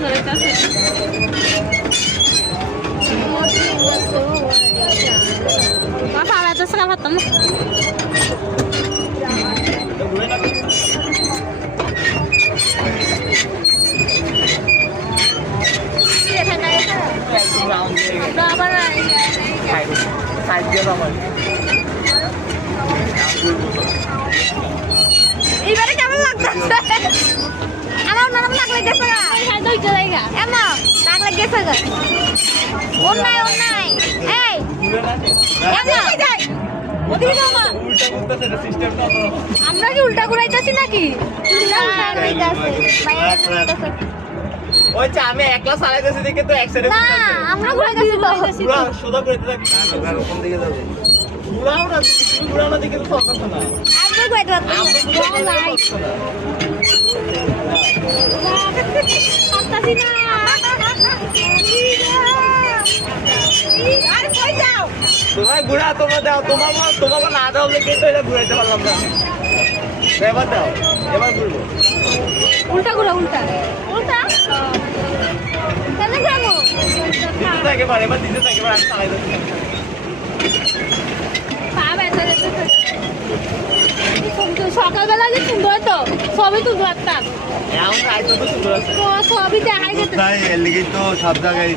সুন্দর হইতাছে বাবা এত সারা পাতাম না আবার এইবারে কেমন লাগতেছে আমার নরম লাগলে গেছে গা ধৈর্য জায়গা এমন লাগলে গেছে গা অন্যায় অন্যায় এই এমন যাই ওদিকে যাও না আমরা কি উল্টা ঘুরাইতেছি নাকি ওই যে আমি একলা চালাইতেছি দেখে তো এক সাইডে না আমরা ঘুরাইতেছি তো পুরো সোজা করে দিতে না কোন দিকে যাবে পুরাও না দিকে তো ফোকাস না আগে ঘুরাইতে পারতাম নাই পারতাছি না আরে কই যাও তোমার ঘুরা তোমরা দাও তোমাকে না দাও লেগে তো এটা ঘুরাইতে পারলাম না এবার দাও এবার ঘুরবো উল্টা ঘুরা উল্টা উল্টা কেন ঘুরাবো দিতে থাকে পারে এবার দিতে থাকে এবার আমি চালাই দিচ্ছি পা ব্যথা সকালবেলা যে সুন্দর তো সবই তুলতে পারতাম এমন রাইতে তো সুন্দর আছে তো সবই দেখাই যেত তাই এর লিগেই তো সব জায়গায়